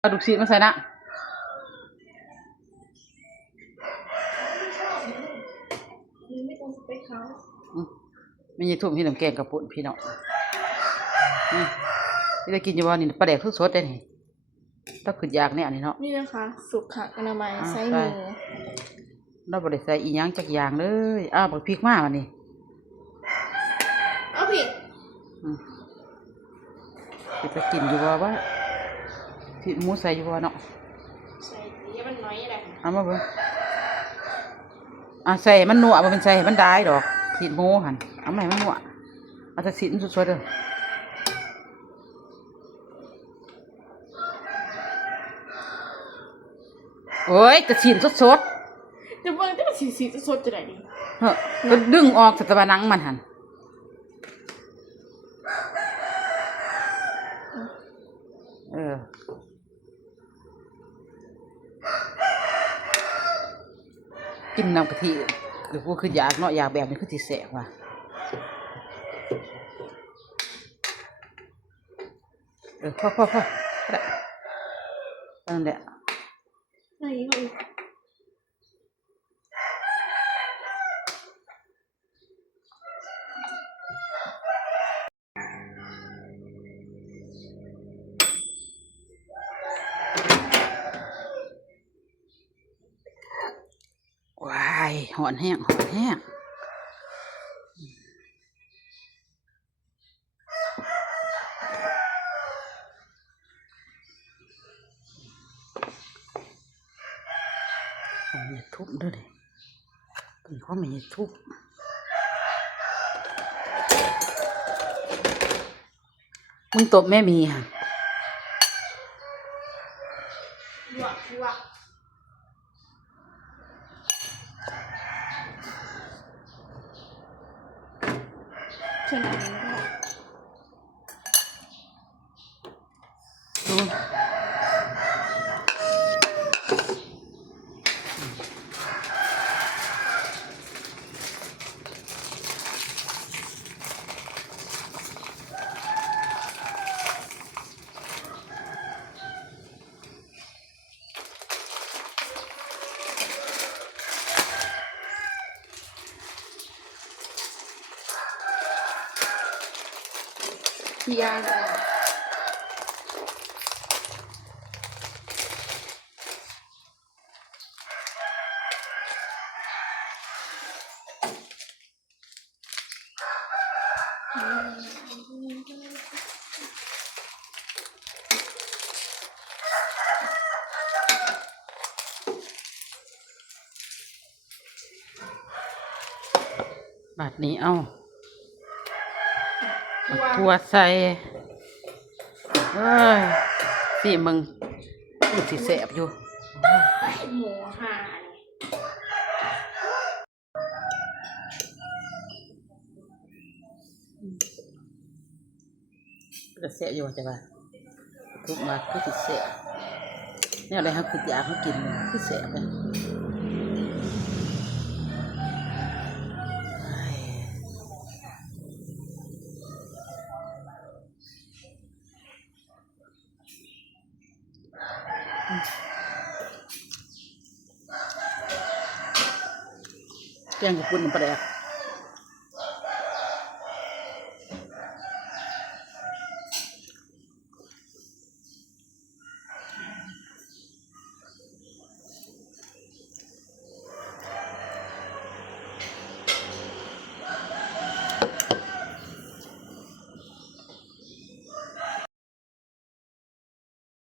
เอาลูกศิษย์มาใส่นะไม่ใช่ทุ่มที่น้ำแกงกระปุนพี่น้องที่ได้กินอยู่ว่านี่ปลาแดกสดๆได้นี่ต้องขึ้นยากเนี่ยนี่เนาะนี่นะคะสุขอนามัยไซหมูเราบริใส่อีหยังจักอย่างเลยบักพริกมากวันนี้เอาผิดจะกินอยู่ว่าที่หมูใส่อยู่ว่าเนาะใส่เยอะมันน้อยอะไรเอามาเบิ่งใส่มันนัวมันเป็นใส่มันได้ดอกขีดหมูหันเอามาให้มันนัวเอาแต่ชิ้นสดๆเลยโอ้ยแต่ชิ้นสดๆจะเบิ่งที่มันสีสดจะได้ดีก็ดึงออกจากตะวันนังมันหันกินน้ำกะทิหรือว่าคืออยากเนาะอยากแบบนี้คือที่แสบว่ะพ่อได้นั่นแหละอะไรอีกว้ายหอนแห้งมีทุบด้วยเลยเป็นข้อมีทุบมึงตบแม่มีค่ะยั่วเช่นนี้ก็ดูยาบาดนี้เอาทัวใส่สิมึงอยู่ที่แสบอยู่หมูห่าก็แสบอยู่แต่ว่าทุกมาคือที่แสบเนี่ยอะไรครับคืออยากให้กินคือแสบเลยแกงกับปุ่นปลาแดก